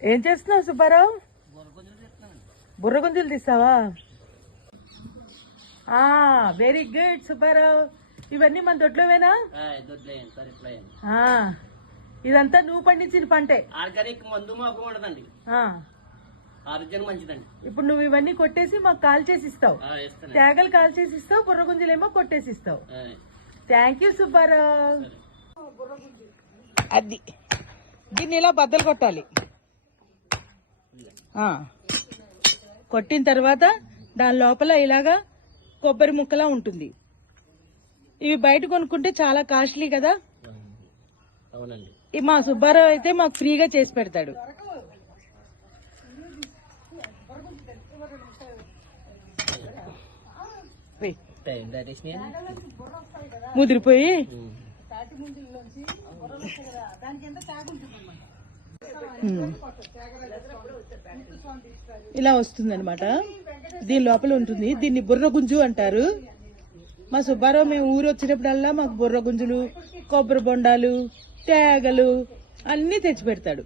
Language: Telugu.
ఏం చేస్తున్నావు సుబ్బారావు? బుర్రగుంజులు తీస్తావా? Very good Subbarao. ఇవన్నీ మన దొడ్లోవేనా? ఇదంతా నువ్వు పండించిన పంటే. ఆర్గానిక్ మందు మాకు ఉండదండి, ఆరోగ్యం మంచిదండి. ఇప్పుడు నువ్వు ఇవన్నీ కొట్టేసి మాకు కాల్ చేసి ఇస్తావు, తేగలు కాల్ చేసి ఇస్తావు, బుర్రగుంజులేమో కొట్టేసి ఇస్తావు. Thank you Subbarao. అది దీన్ని ఇలా బద్దలు కొట్టాలి. కొట్టిన తర్వాత దాని లోపల ఇలాగా కొబ్బరి ముక్కలా ఉంటుంది. ఇవి బయట కొనుక్కుంటే చాలా కాస్ట్లీ కదా. అవునండి. మా సుబ్బారావు అయితే మాకు ఫ్రీగా చేసి పెడతాడు. ముదిరిపోయి ఇలా వస్తుంది అనమాట. దీని లోపల ఉంటుంది. దీన్ని బుర్రగుంజు అంటారు. మా సుబ్బారావు మేము ఊరు వచ్చినప్పుడల్లా మాకు బుర్రగుంజులు, కొబ్బరి బొండాలు, తేగలు అన్ని తెచ్చి పెడతాడు.